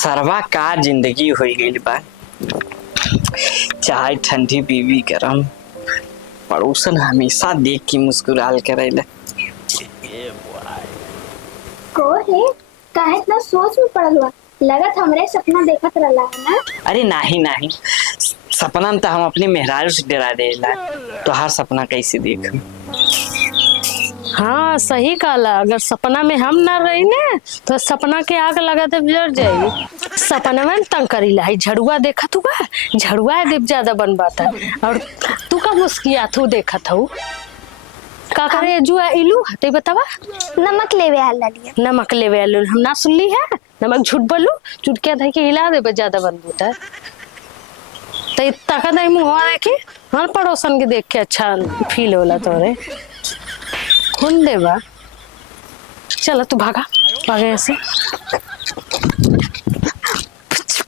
सरवा का जिंदगी हो गई बा। चाय ठंडी बीवी गरम, पड़ोसन हमेशा देख के मुस्कुराल करेला। को है काहे इतना सोच में पड़ल हुआ? लगत हमरे सपना देखत रहला है ना? अरे नहीं नहीं, सपना में तो हम अपने मेहरारू से डरा देला, तो हर सपना कैसे देख। हाँ सही कहला, अगर सपना में हम ना रही ना तो सपना के आग लगा दे जर जाई। सपना में तंग करी ला, झड़ुआ देखा तू का झड़ुआ देव ज्यादा बनबाता और तू का मुस्किया तू देखा था का करे जुआ इलू ते बतावा। नमक लेवे आला लिया। नमक लेवे आलू हम ना सुन ली है, नमक झूठ बोलू चुटकिया था कि हिला दे ज्यादा बनबूता तो इतना का नहीं मुँह देखे हाँ पड़ोसन के देख के अच्छा फील होला तोरे हुन देवा। चलो तू भागा भागे ऐसे।